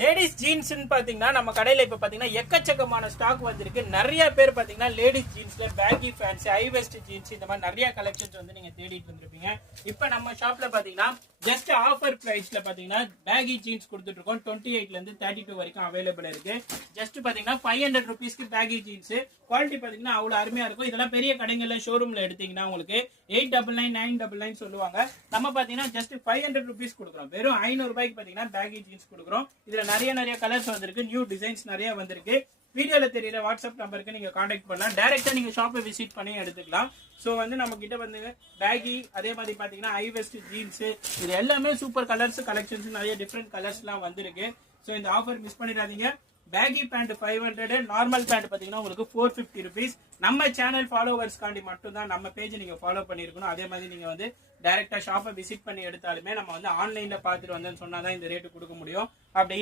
Ladies jeans பாத்தீங்கன்னா நம்ம கடையில இப்ப பாத்தீங்கன்னா எக்கச்சக்கமான ஸ்டாக் வந்திருக்கு. நிறைய பேர் பாத்தீங்கன்னா லேடிஸ் ஜீன்ஸ்ல baggy pants, high waist jeans இந்த மாதிரி நிறைய கலெக்ஷன்ஸ் வந்து நீங்க தேடிட்டு வந்திருப்பீங்க. இப்ப நம்ம ஷாப்ல பாத்தீங்கன்னா ஜஸ்ட் ஆஃபர் பிரைஸ்ல பாத்தீங்கன்னா பேகி ஜீன்ஸ் கொடுத்துட்டு இருக்கோம். 28 ல இருந்து 32 வரைக்கும் அவைலபிள் இருக்கு. ஜஸ்ட் பாத்தீங்கன்னா 500 rupeesக்கு பேகி ஜீன்ஸ். குவாலிட்டி பாத்தீங்கன்னா அவ்வளவு அருமையா இருக்கும். இதெல்லாம் பெரிய கடைகள்ல ஷோரூம்ல எடுத்தீங்கன்னா உங்களுக்கு 899 999 சொல்லுவாங்க. நம்ம பாத்தீங்கன்னா ஜஸ்ட் 500 rupees கொடுக்குறோம். வெறும் 500 ரூபாய்க்கு பாத்தீங்கன்னா பேகி ஜீன்ஸ் கொடுக்குறோம். இதுல நிறைய கலர்ஸ் வந்திருக்கு, நியூ டிசைன்ஸ் நிறைய வந்திருக்கு. வீடியோல தெரியற வாட்ஸ்அப் நம்பருக்கு நீங்க கான்டாக்ட் பண்ணலாம். டைரக்டா நீங்க ஷாப்பை விசிட் பண்ணி எடுத்துக்கலாம். சோ வந்து நம்ம கிட்ட வந்து பேகி, அதே மாதிரி பாத்தீங்கன்னா ஹை வெஸ்ட் ஜீன்ஸ், இது எல்லாமே சூப்பர் கலர்ஸ் கலெக்ஷன்ஸ், நிறைய டிஃப்ரெண்ட் கலர்ஸ் எல்லாம் வந்திருக்கு. சோ இந்த ஆஃபர் மிஸ் பண்ணிடாதீங்க. பேகி பேண்ட் 500, நார்மல் பேண்ட் பாத்தீங்கன்னா உங்களுக்கு 450 rupees. நம்ம சேனல் ஃபாலோவர்ஸ் காண்டி மட்டும் தான் நம்ம பேஜ் நீங்க ஃபாலோ பண்ணிருக்கணும். அதே மாதிரி நீங்க வந்து டைரக்டா ஷாப்பை விசிட் பண்ணி எடுத்தாலுமே நம்ம வந்து ஆன்லைன்ல பாத்துட்டு வந்தேன்னு சொன்னாதான் இந்த ரேட்டு கொடுக்க முடியும். அப்படி